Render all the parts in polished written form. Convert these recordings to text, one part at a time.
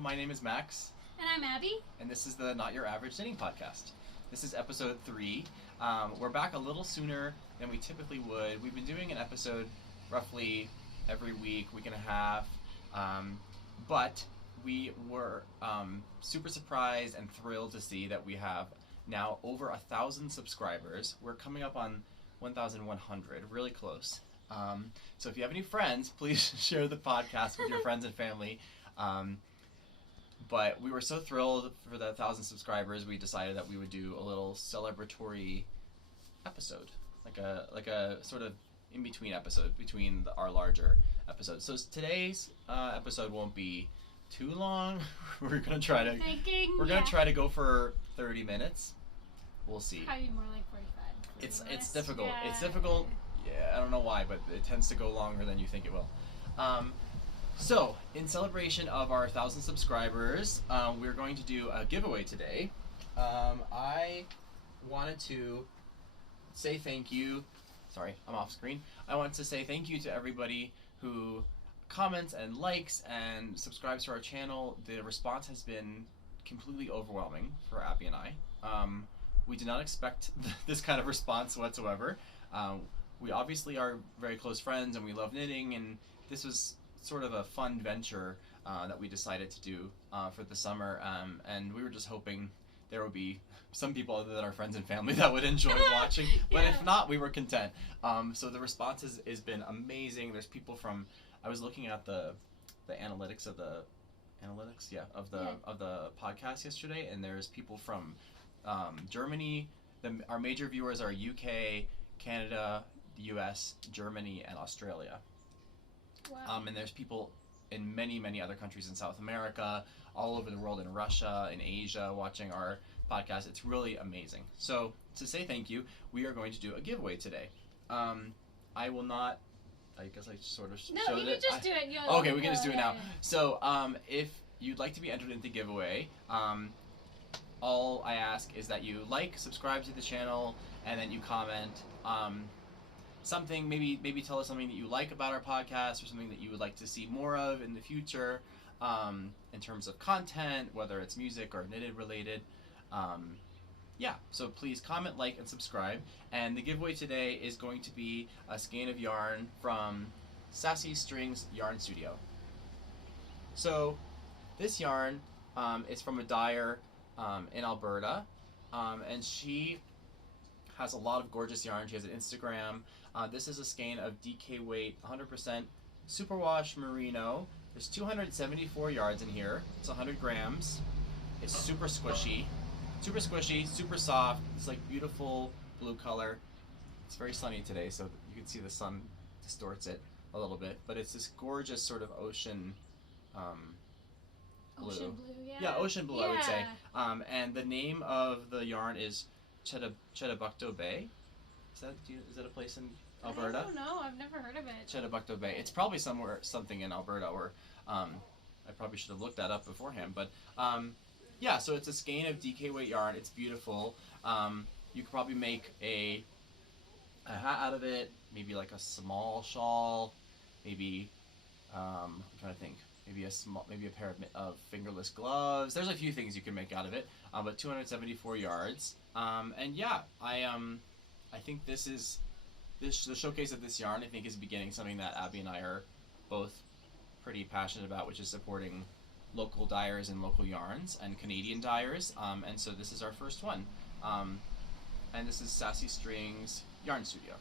My name is Max. And I'm Abby. And this is the Not Your Average Knitting Podcast. This is episode 3. We're back a little sooner than we typically would. We've been doing an episode roughly every week and a half. But we were super surprised and thrilled to see that we have now over 1,000 subscribers. We're coming up on 1,100, really close. So if you have any friends, please share the podcast with your friends and family. But we were so thrilled for the 1,000 subscribers, we decided that we would do a little celebratory episode, like a sort of in-between episode between our larger episodes. So today's episode won't be too long. We're gonna try to go for 30 minutes. We'll see. Probably more like 45. It's difficult. Yeah. It's difficult. Yeah, I don't know why, but it tends to go longer than you think it will. So, in celebration of our 1,000 subscribers, we're going to do a giveaway today. I wanted to say thank you. Sorry, I'm off screen. I want to say thank you to everybody who comments and likes and subscribes to our channel. The response has been completely overwhelming for Abby and I. We did not expect this kind of response whatsoever. We obviously are very close friends and we love knitting, and this was sort of a fun venture that we decided to do for the summer, and we were just hoping there would be some people other than our friends and family that would enjoy watching, but if not, we were content. So the response has been amazing. There's people from, I was looking at the analytics of the podcast yesterday, and there's people from Germany. Our major viewers are UK, Canada, the US, Germany, and Australia. Wow. And there's people in many other countries in South America, all over the world, in Russia, in Asia, watching our podcast. It's really amazing. So to say thank you, we are going to do a giveaway today. I will not. I guess I sort of showed it. No, you can just do it. Okay, we can just do it now. So if you'd like to be entered into the giveaway, all I ask is that you like, subscribe to the channel, and then you comment something, maybe tell us something that you like about our podcast or something that you would like to see more of in the future, in terms of content, whether it's music or knitted related. Yeah, so please comment, like, and subscribe. And the giveaway today is going to be a skein of yarn from Sassy Strings Yarn Studio. So this yarn is from a dyer in Alberta, and she has a lot of gorgeous yarn. She has an Instagram. This is a skein of DK weight, 100% superwash merino. There's 274 yards in here. It's 100 grams. It's super squishy, super soft. It's like beautiful blue color. It's very sunny today, so you can see the sun distorts it a little bit. But it's this gorgeous sort of ocean blue. Ocean blue, yeah. Yeah, ocean blue, I would say. And the name of the yarn is Chedabucto Bay. Is that a place in Alberta? I don't know. I've never heard of it. Chedabucto Bay. It's probably something in Alberta, or I probably should have looked that up beforehand. But yeah, so it's a skein of DK weight yarn. It's beautiful. You could probably make a hat out of it. Maybe like a small shawl. Maybe I'm trying to think. Maybe a pair of fingerless gloves. There's a few things you can make out of it. But 274 yards. And yeah, I think the showcase of this yarn, I think, is beginning something that Abby and I are both pretty passionate about, which is supporting local dyers and local yarns and Canadian dyers. And so this is our first one. And this is Sassy Strings Yarn Studio.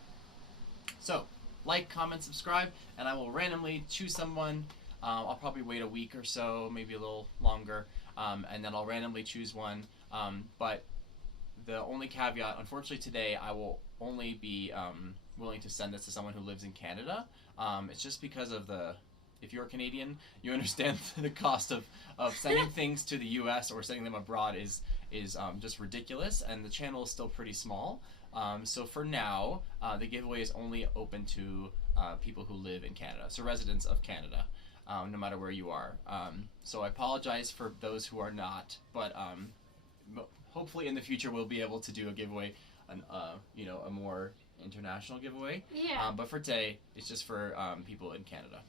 So like, comment, subscribe, and I will randomly choose someone. I'll probably wait a week or so, maybe a little longer, and then I'll randomly choose one. But the only caveat, unfortunately today, I will only be willing to send this to someone who lives in Canada. It's just because of if you're Canadian, you understand the cost of sending things to the US or sending them abroad is just ridiculous, and the channel is still pretty small. So for now, the giveaway is only open to people who live in Canada, so residents of Canada, no matter where you are. So I apologize for those who are not, but hopefully in the future we'll be able to do a giveaway, a more international giveaway. Yeah. But for today, it's just for people in Canada.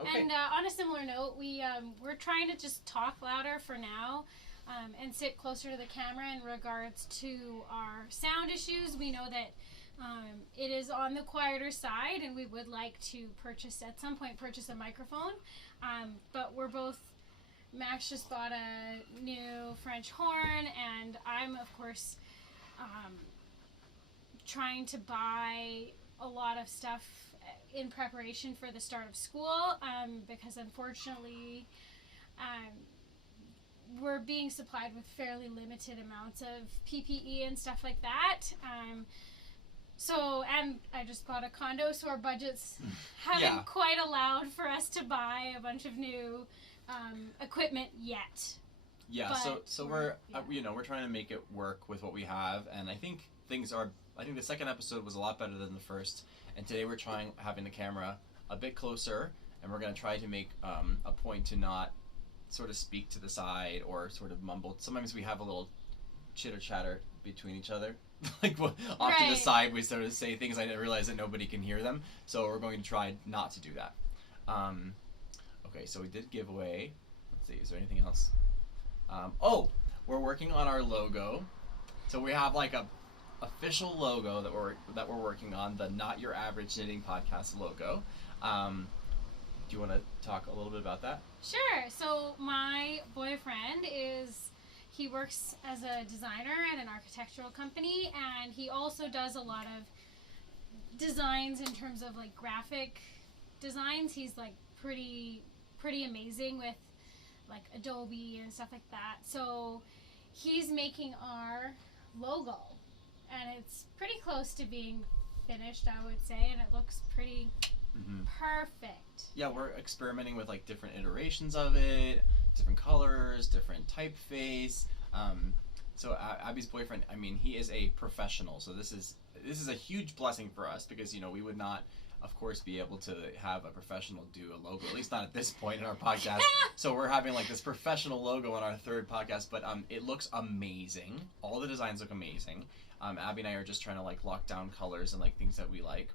Okay. And on a similar note, we're trying to just talk louder for now, and sit closer to the camera in regards to our sound issues. We know that it is on the quieter side, and we would like to at some point purchase a microphone. But we're both. Max just bought a new French horn, and I'm of course trying to buy a lot of stuff in preparation for the start of school, because unfortunately we're being supplied with fairly limited amounts of PPE and stuff like that. And I just bought a condo, so our budgets haven't quite allowed for us to buy a bunch of new equipment yet. Yeah, But so we're we're trying to make it work with what we have, and I think the second episode was a lot better than the first, and today we're having the camera a bit closer, and we're going to try to make a point to not sort of speak to the side or sort of mumble. Sometimes we have a little chitter chatter between each other. Like off to the side we sort of say things I didn't realize that nobody can hear them, so we're going to try not to do that. Okay, so we did give away, let's see, is there anything else? We're working on our logo. So we have like a official logo that we're working on, the Not Your Average Knitting Podcast logo. Do you want to talk a little bit about that? Sure. So my boyfriend he works as a designer at an architectural company, and he also does a lot of designs in terms of like graphic designs. He's like pretty amazing with like Adobe and stuff like that. So he's making our logo, and it's pretty close to being finished, I would say, and it looks pretty perfect. Yeah, we're experimenting with like different iterations of it, different colors, different typeface. So Abby's boyfriend, I mean, he is a professional, so this is a huge blessing for us, because we would not, of course, be able to have a professional do a logo, at least not at this point in our podcast. So we're having like this professional logo on our third podcast, but it looks amazing. All the designs look amazing. Abby and I are just trying to like lock down colors and like things that we like,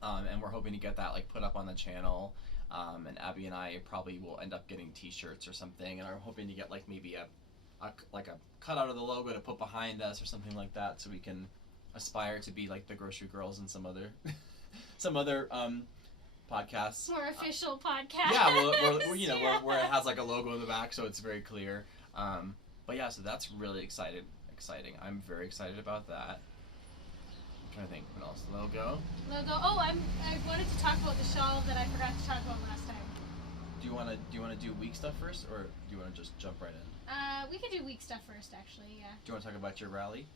and we're hoping to get that like put up on the channel. And Abby and I probably will end up getting T-shirts or something, and I'm hoping to get like maybe a cutout of the logo to put behind us or something like that, so we can aspire to be like the Grocery Girls and some other podcasts. More official podcast. Yeah, where it has like a logo in the back, so it's very clear. But yeah, so that's really exciting. I'm very excited about that. I'm trying to think what else. Logo. Oh, I wanted to talk about the shawl that I forgot to talk about last time. Do you want to do week stuff first, or do you want to just jump right in? We could do week stuff first, actually. Yeah. Do you want to talk about your rally?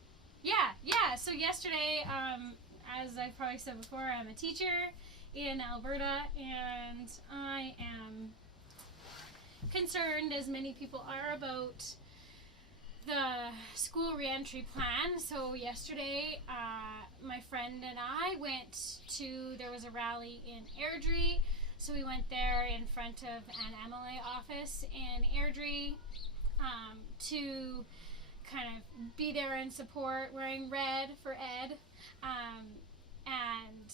Yeah. So yesterday, as I probably said before, I'm a teacher in Alberta, and I am concerned, as many people are, about the school reentry plan. So yesterday, my friend and I there was a rally in Airdrie, so we went there in front of an MLA office in Airdrie to kind of be there and support, wearing red for Ed, and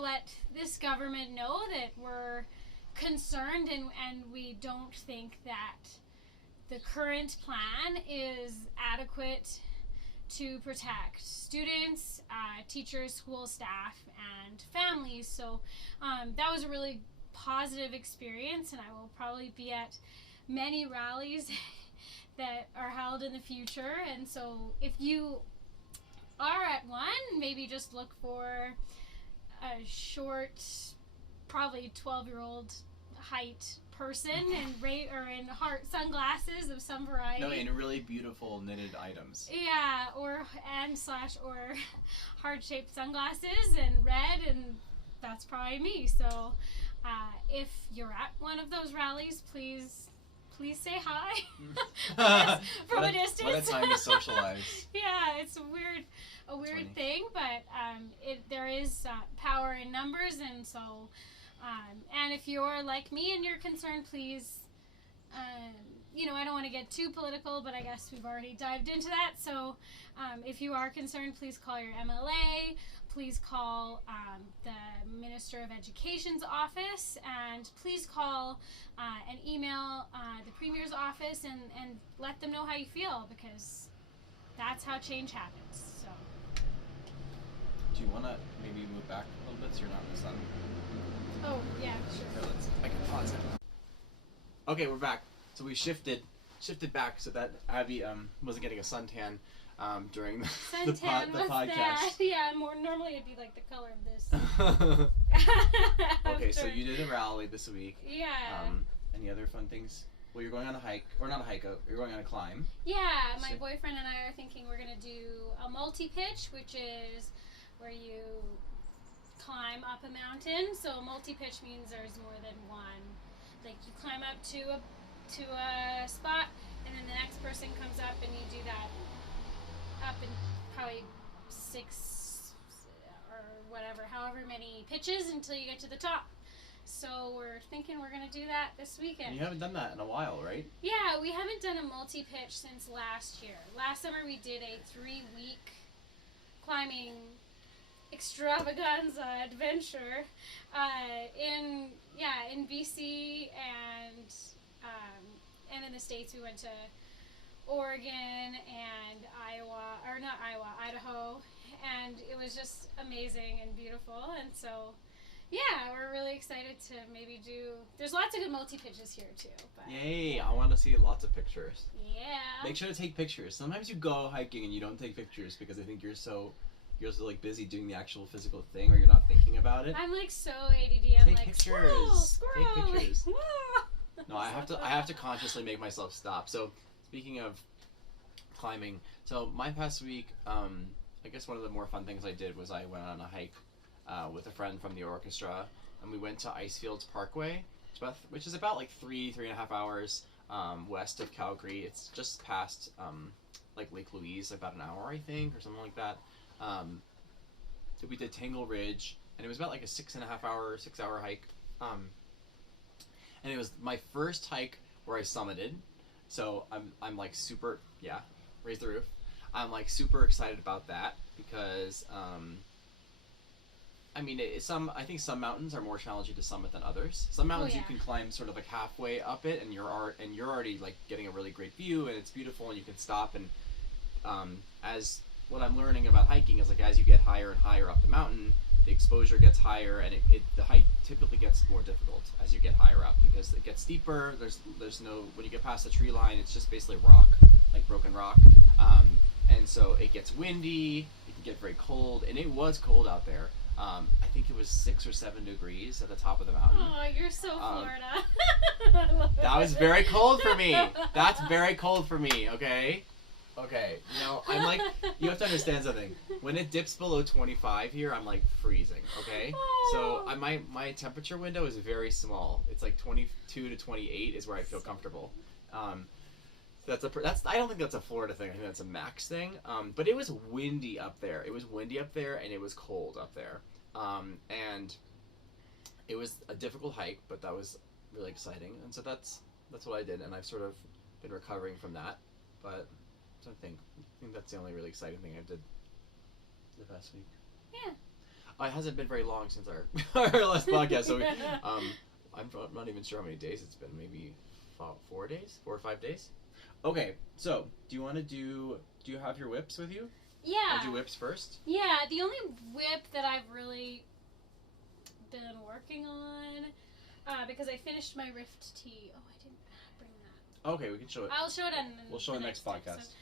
let this government know that we're concerned, and we don't think that the current plan is adequate to protect students, teachers, school staff, and families. So that was a really positive experience, and I will probably be at many rallies that are held in the future. And so if you are at one, maybe just look for a short, probably 12-year-old height person in heart sunglasses of some variety. No, in really beautiful knitted items. Yeah, or heart-shaped sunglasses and red, and that's probably me. So if you're at one of those rallies, please say hi. From a distance. What a time to socialize. Yeah, it's a weird thing, but there is power in numbers, and so and if you're like me and you're concerned, please, I don't want to get too political, but I guess we've already dived into that. So if you are concerned, please call your MLA, please call the Minister of Education's office, and please call and email the Premier's office and let them know how you feel, because that's how change happens. So. Do you want to maybe move back a little bit so you're not in the sun? Oh, yeah, sure. Here, I can pause it. Okay, we're back. So we shifted back so that Abby wasn't getting a suntan during the podcast. That? Yeah, normally it'd be like the color of this. Okay, so you did a rally this week. Yeah. Any other fun things? Well, you're going on a hike, or not a hike, you're going on a climb. Yeah, my boyfriend and I are thinking we're going to do a multi-pitch, which is where you climb up a mountain. So a multi-pitch means there's more than one. Like, you climb up to a spot, and then the next person comes up, and you do that up in probably 6 or whatever, however many pitches until you get to the top. So we're thinking we're going to do that this weekend. And you haven't done that in a while, right? Yeah, we haven't done a multi-pitch since last year. Last summer we did a 3-week climbing extravaganza adventure in BC, and in the States we went to Oregon and Idaho, and it was just amazing and beautiful. And so yeah, we're really excited to maybe do. There's lots of good multi-pitches here too. But yay! I want to see lots of pictures. Yeah. Make sure to take pictures. Sometimes you go hiking and you don't take pictures because I think you're so like busy doing the actual physical thing, or you're not thinking about it. I'm like so ADD. I'm take like pictures. Squirrel. Take pictures. Like, No, I have to consciously make myself stop. So speaking of climbing, so my past week, I guess one of the more fun things I did was I went on a hike with a friend from the orchestra, and we went to Icefields Parkway, which is about like 3.5 hours west of Calgary. It's just past like Lake Louise, about an hour I think, or something like that. We did Tangle Ridge, and it was about like a 6 hour hike. And it was my first hike where I summited, so I'm like super, yeah, raise the roof. I'm like super excited about that because I mean, I think some mountains are more challenging to summit than others. Some mountains you can climb sort of like halfway up it, and you're already like getting a really great view, and it's beautiful, and you can stop. And as what I'm learning about hiking is, like, as you get higher and higher up the mountain, the exposure gets higher, and the hike typically gets more difficult as you get higher up because it gets steeper. There's no, when you get past the tree line, it's just basically rock, like broken rock, and so it gets windy. It can get very cold, and it was cold out there. I think it was 6 or 7 degrees at the top of the mountain. oh, you're so Florida. That was very cold for me. That's very cold for me. Okay. You know, I'm like, you have to understand something. When it dips below 25 here, I'm like freezing. Okay. So my temperature window is very small. It's like 22 to 28 is where I feel comfortable. I don't think that's a Florida thing. I think that's a Max thing. But it was windy up there. It was windy up there, and it was cold up there. And it was a difficult hike, but that was really exciting. And so that's what I did, and I've sort of been recovering from that. But I think that's the only really exciting thing I did the past week. Yeah. It hasn't been very long since our last podcast, so I'm not even sure how many days it's been. Maybe 4 or 5 days. Okay, so do you have your whips with you? Yeah. I'll do whips first. Yeah, the only whip that I've really been working on, because I finished my Rift T. Oh, I didn't bring that. Okay, we can show it. I'll show it on We'll show it next podcast.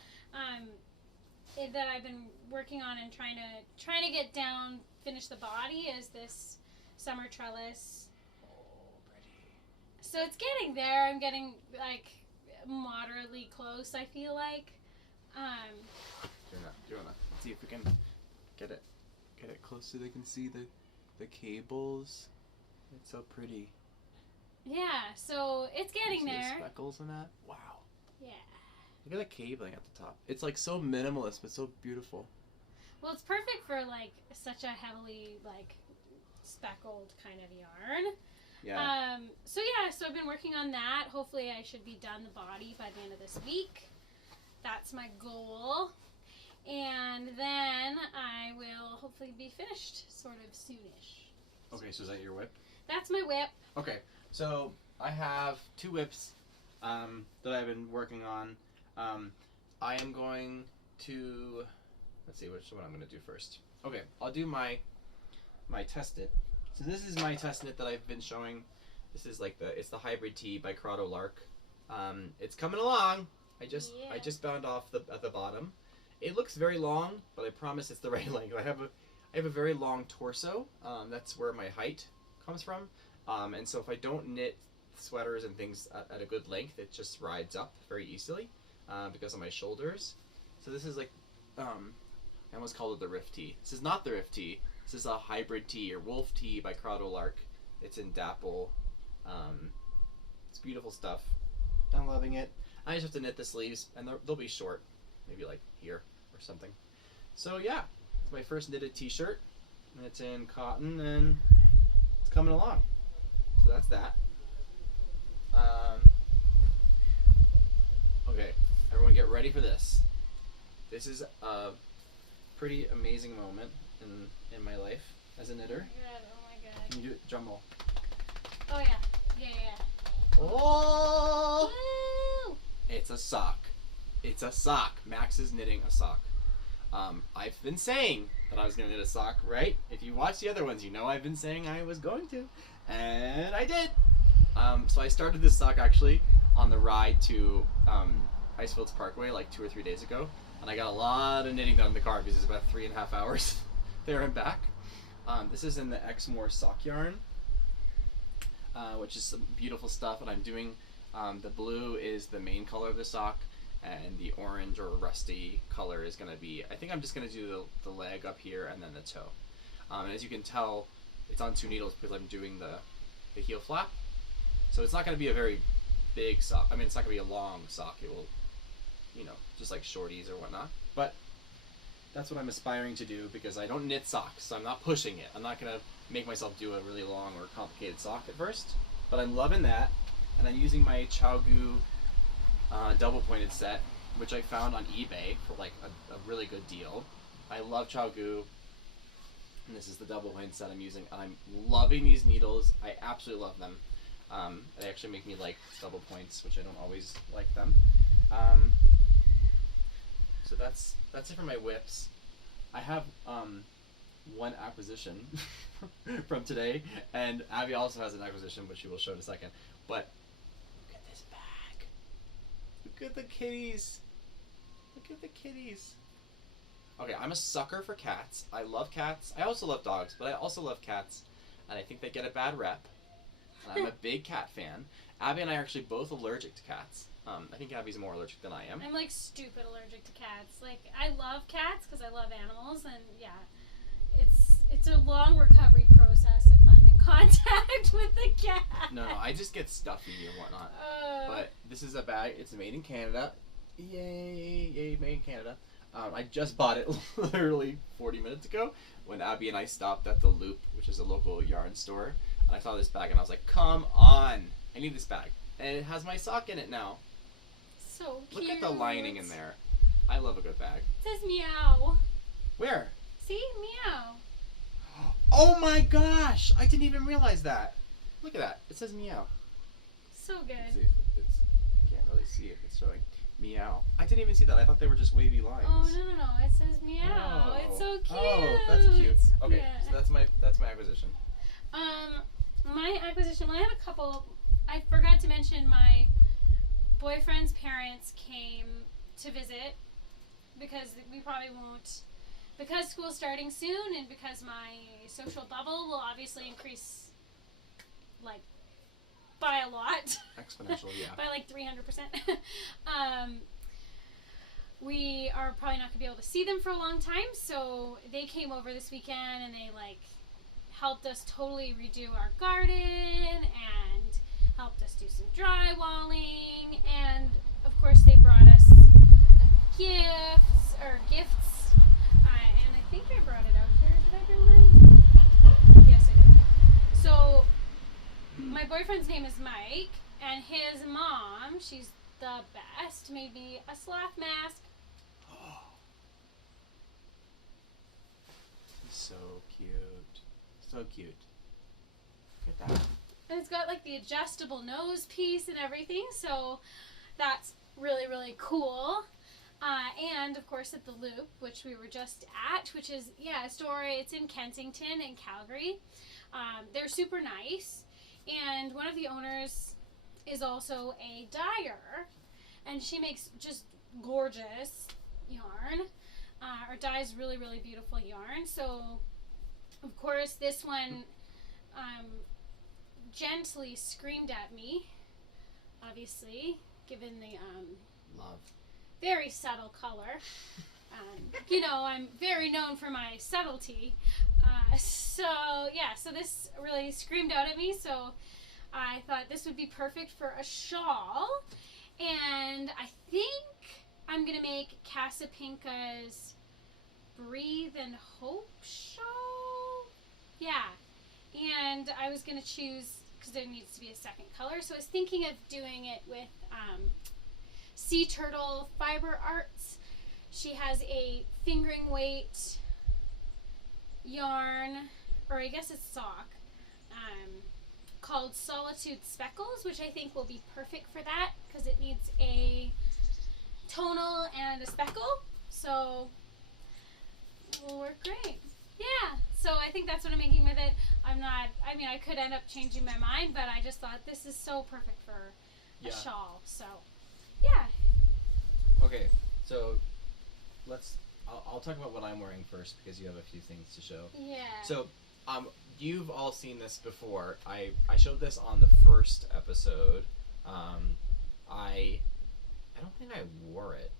That I've been working on and trying to get down, finish the body is this summer trellis. Oh, pretty. So it's getting there. I'm getting like moderately close, I feel like. Doing that. Let's see if we can get it close so they can see the cables. It's so pretty. Yeah, so it's getting you see there. The speckles in that. Wow. Yeah. Look at the cabling at the top. It's like so minimalist but so beautiful. Well, it's perfect for like such a heavily like speckled kind of yarn. Yeah. So I've been working on that. Hopefully I should be done the body by the end of this week. That's my goal. And then I will hopefully be finished sort of soonish. Okay, so is that your whip? That's my whip. Okay, so I have 2 whips that I've been working on. I am going to, let's see which one I'm going to do first. Okay, I'll do my test knit. So this is my test knit that I've been showing. This is like it's the hybrid tee by Corrado Lark. It's coming along. I just bound off at the bottom. It looks very long, but I promise it's the right length. I have a very long torso. That's where my height comes from. And so if I don't knit sweaters and things at a good length, it just rides up very easily because of my shoulders. So this is like, I almost called it the Rift tee. This is not the Rift tee. This is a hybrid tee or wolf tee by Corrado Lark. It's in dapple. It's beautiful stuff. I'm loving it. I just have to knit the sleeves, and they'll be short, maybe like here or something. So yeah, it's my first knitted t-shirt, and it's in cotton, and it's coming along. So that's that. Okay, everyone get ready for this. This is a pretty amazing moment in my life as a knitter. Oh my god. Can you do it? Drum roll. Oh yeah. Yeah. Oh! Woo! It's a sock. It's a sock. Max is knitting a sock. I've been saying that I was going to knit a sock, right? If you watch the other ones, you know I've been saying I was going to. And I did. So I started this sock actually on the ride to Icefields Parkway like 2 or 3 days ago. And I got a lot of knitting done in the car because it's about 3.5 hours there and back. This is in the Exmoor sock yarn, which is some beautiful stuff. And I'm doing, the blue is the main color of the sock, and the orange or rusty color is going to be, I think I'm just going to do the leg up here and then the toe. And as you can tell, it's on 2 needles because I'm doing the heel flap. So it's not going to be a very big sock. I mean, it's not going to be a long sock. It will, you know, just like shorties or whatnot. But that's what I'm aspiring to do because I don't knit socks, so I'm not pushing it. I'm not going to make myself do a really long or complicated sock at first. But I'm loving that. And I'm using my Chowgu double pointed set, which I found on eBay for like a really good deal. I love Chowgu. And this is the double pointed set I'm using. I'm loving these needles. I absolutely love them. They actually make me like double points, which I don't always like them. So that's it for my whips. I have one acquisition from today, and Abby also has an acquisition, which she will show in a second. But look at this bag. Look at the kitties. Look at the kitties. Okay, I'm a sucker for cats. I love cats. I also love dogs, but I also love cats, and I think they get a bad rep. And I'm a big cat fan. Abby and I are actually both allergic to cats. I think Abby's more allergic than I am. I'm like stupid allergic to cats. Like I love cats because I love animals, and yeah, it's a long recovery process if I'm in contact with the cat. No, I just get stuffy and whatnot. But this is a bag. It's made in Canada. Yay, yay, made in Canada. I just bought it literally 40 minutes ago when Abby and I stopped at the Loop, which is a local yarn store. And I saw this bag and I was like, come on, I need this bag. And it has my sock in it now. So cute. Look at the lining in there. I love a good bag. It says meow. Where? See? Meow. Oh my gosh! I didn't even realize that. Look at that. It says meow. So good. Let's see if it's, I can't really see if it's showing. Meow. I didn't even see that. I thought they were just wavy lines. Oh no! It says meow. Oh. It's so cute. Oh, that's cute. Okay, Yeah. so that's my acquisition. My acquisition. Well, I have a couple. I forgot to mention my boyfriend's parents came to visit because we probably won't, because school's starting soon and because my social bubble will obviously increase like by a lot. Exponential, yeah. By like 300%. We are probably not going to be able to see them for a long time, so they came over this weekend and they like helped us totally redo our garden and helped us do some drywalling, and of course they brought us gifts, and I think I brought it out here. Did I bring mine? Yes, I did. So my boyfriend's name is Mike, and his mom, she's the best, made me a sloth mask. So cute. So cute. Look at that. And it's got like the adjustable nose piece and everything, so that's really, really cool. And of course at the Loop, which we were just at, which is, a store, it's in Kensington and Calgary. They're super nice. And one of the owners is also a dyer, and she makes just gorgeous yarn, or dyes really, really beautiful yarn. So, of course, this one gently screamed at me, obviously, given the love. Very subtle color. I'm very known for my subtlety. So this really screamed out at me, so I thought this would be perfect for a shawl. And I think I'm going to make Casapinka's Breathe and Hope shawl. Yeah. And I was going to choose, because there needs to be a second color, so I was thinking of doing it with Sea Turtle Fiber Arts. She has a fingering weight yarn, or I guess it's sock, called Solitude Speckles, which I think will be perfect for that because it needs a tonal and a speckle, so it will work great. Yeah, so I think that's what I'm making with it. I could end up changing my mind, but I just thought this is so perfect for a shawl, so yeah. Okay, so I'll talk about what I'm wearing first because you have a few things to show. Yeah. So, you've all seen this before. I showed this on the first episode. I don't think I wore it.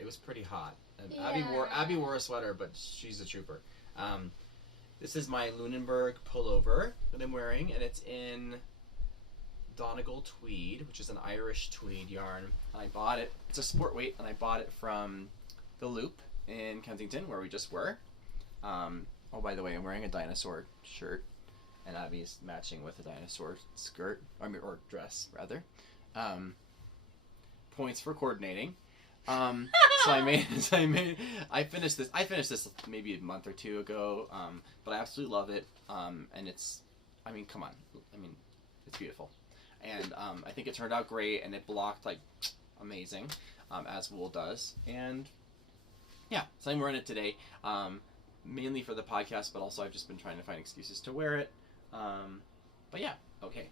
It was pretty hot. And Abby wore a sweater, but she's a trooper. This is my Lunenburg pullover that I'm wearing, and it's in Donegal tweed, which is an Irish tweed yarn. And I bought it. It's a sport weight, and I bought it from the Loop in Kensington, where we just were. Oh, by the way, I'm wearing a dinosaur shirt, and Abby's matching with a dinosaur skirt, or dress rather. Points for coordinating. I finished this maybe a month or two ago, but I absolutely love it. And it's beautiful. And I think it turned out great, and it blocked like amazing, as wool does. And yeah, so I'm wearing it today, mainly for the podcast, but also I've just been trying to find excuses to wear it. But yeah, okay.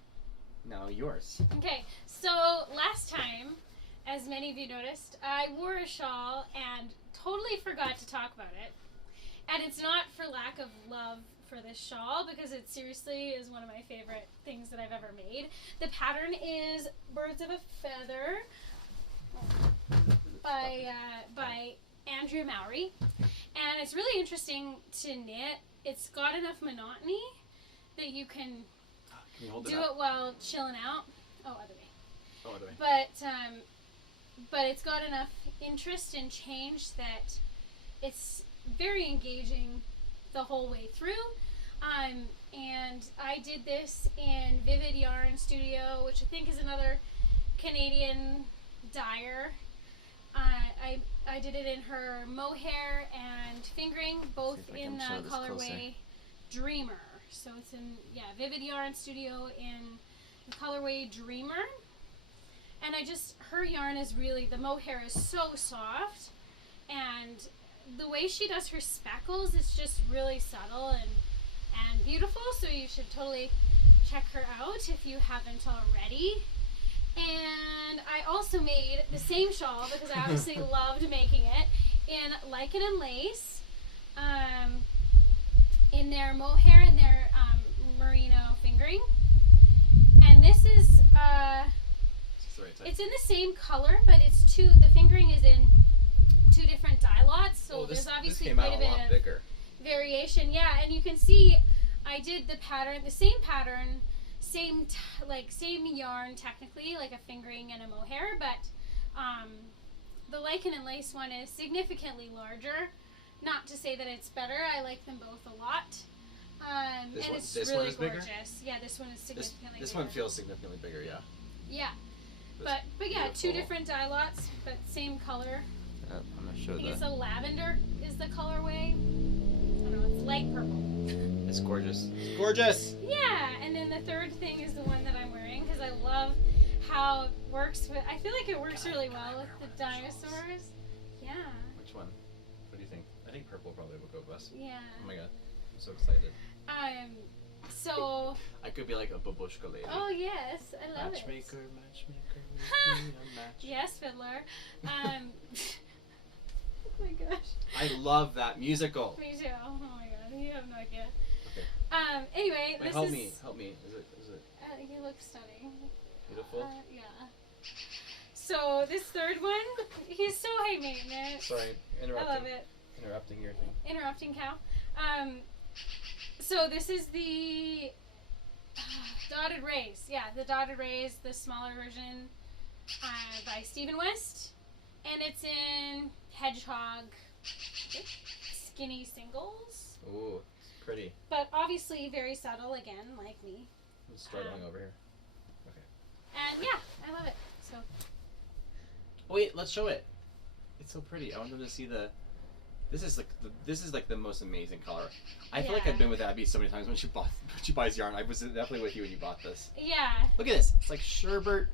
Now yours. Okay, so last time, as many of you noticed, I wore a shawl and totally forgot to talk about it. And it's not for lack of love for this shawl, because it seriously is one of my favorite things that I've ever made. The pattern is Birds of a Feather by Andrew Mowry. And it's really interesting to knit. It's got enough monotony that you can do it while chilling out. Oh, other way. But it's got enough interest and change that it's very engaging the whole way through. And I did this in Vivid Yarn Studio, which I think is another Canadian dyer. I did it in her mohair and fingering, both in the colorway Dreamer. So it's in Vivid Yarn Studio in the colorway Dreamer. And her yarn is really, the mohair is so soft, and the way she does her speckles is just really subtle and beautiful, so you should totally check her out if you haven't already. And I also made the same shawl, because I obviously loved making it, in lichen and lace, in their mohair and their merino fingering. And this is it's in the same color, but the fingering is in two different dye lots, so there's obviously quite a bit of bigger variation. Yeah, and you can see I did the pattern, the same pattern, same yarn technically, like a fingering and a mohair, but the lichen and lace one is significantly larger. Not to say that it's better, I like them both a lot. And it's really gorgeous. Yeah, this one is significantly bigger. This one feels significantly bigger, yeah. Yeah. But yeah, beautiful. Two different dye lots, but same color. I'm gonna show I think it's a lavender is the colorway. I don't know, light purple. It's gorgeous. It's gorgeous. Yeah, and then the third thing is the one that I'm wearing because I love how it works. I feel like it works really well with the dinosaurs. Yeah. Which one? What do you think? I think purple probably will go best. Yeah. Oh my god, I'm so excited. So. I could be like a babushka lady. Oh yes, I love matchmaker, it. Matchmaker, make me a match. Yes, Fiddler. Oh my gosh. I love that musical. Me too. Oh my god, you have no idea. Okay. Anyway, Wait, this help is. me. Help me. Is it? You look stunning. Beautiful? Yeah. So this third one, he's so high maintenance. Sorry, interrupting. I love it. Interrupting your thing. Interrupting cow. So this is the Dotted Rays. Yeah, the Dotted Rays, the smaller version by Stephen West. And it's in Hedgehog skinny singles. Ooh, it's pretty. But obviously very subtle again, like me. I'm struggling over here. Okay. And yeah, I love it. So. Wait, let's show it. It's so pretty. I want them to see the. This is like the most amazing color. I feel like I've been with Abby so many times when she buys yarn. I was definitely with you when you bought this. Yeah. Look at this. It's like sherbet,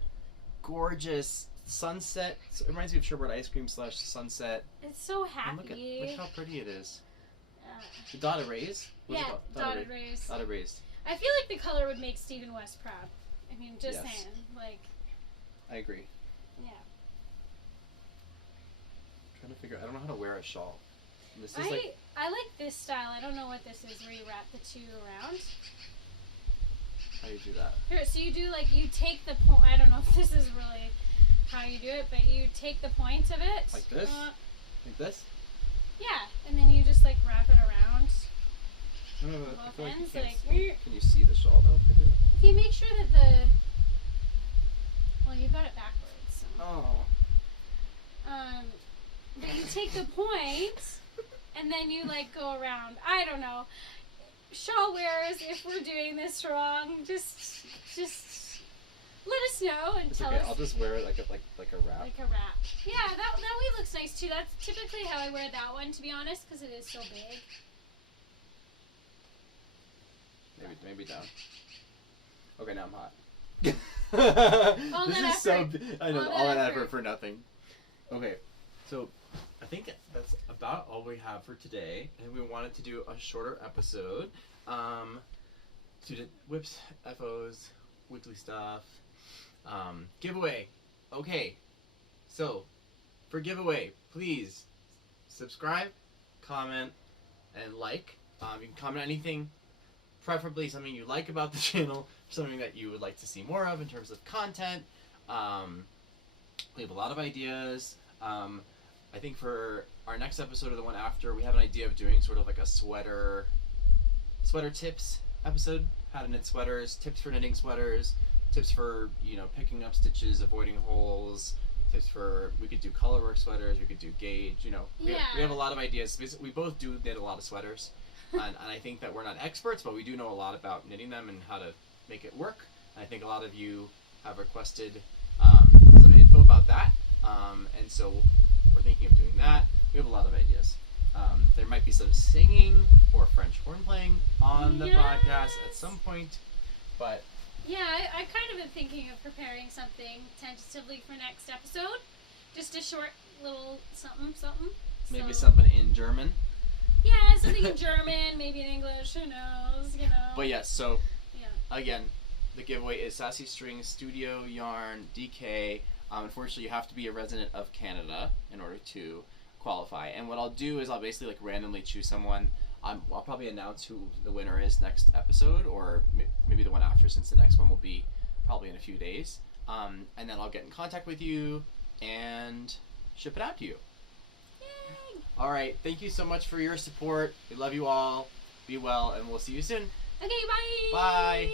gorgeous sunset. It reminds me of sherbet ice cream / sunset. It's so And happy. look how pretty it is. The Dotted Rays? What's it Yeah, called? Dotted Rays. Dotted Rays. I feel like the color would make Stephen West proud. I mean, just Yes. saying. Like, I agree. yeah. I'm trying to figure. I don't know how to wear a shawl. And this is I like this style. I don't know what this is, where you wrap the two around. how you do that. Here, so you do like you take the point. I don't know if this is really how you do it, but you take the point of it. Like this? Like this? Yeah, and then you just like wrap it around. I don't know, I Both feel like you ends, can't like, see. Can you see the shawl though? If I do that? If you make sure that the you got it backwards. So. Oh. But you take the point, and then you like go around. I don't know. Shawl wearers, if we're doing this wrong, just let us know and It's tell okay. us. I'll just wear it like a wrap. Like a wrap. Yeah, that way looks nice too. That's typically how I wear that one, to be honest, because it is so big. Maybe down. Okay, now I'm hot. All This that is so. effort. I know All all that that effort. effort for nothing. Okay, so I think that's about all we have for today, and we wanted to do a shorter episode. To the whips, FOs, weekly stuff, giveaway. Okay, so for giveaway, please subscribe, comment, and like. You can comment anything, preferably something you like about the channel, something that you would like to see more of in terms of content. We have a lot of ideas. I think for our next episode or the one after, we have an idea of doing sort of like a sweater tips episode. How to knit sweaters, tips for knitting sweaters, tips for, picking up stitches, avoiding holes, tips for, we could do colorwork sweaters, we could do gauge, we have a lot of ideas. We both do knit a lot of sweaters, and I think that we're not experts, but we do know a lot about knitting them and how to make it work. And I think a lot of you have requested some info about that, and so we're thinking of doing that. We have a lot of ideas. There might be some singing or French horn playing on the podcast at some point, but yeah, I kind of been thinking of preparing something tentatively for next episode. Just a short little something. maybe something in German. Yeah, something in German, maybe in English, who knows, But yes, so Yeah. again, the giveaway is Sassy Strings Studio Yarn DK. Unfortunately, you have to be a resident of Canada in order to qualify. And what I'll do is I'll basically randomly choose someone. I'll probably announce who the winner is next episode, or maybe the one after, since the next one will be probably in a few days. And then I'll get in contact with you and ship it out to you. Yay! All right. Thank you so much for your support. We love you all. Be well, and we'll see you soon. Okay, bye! Bye.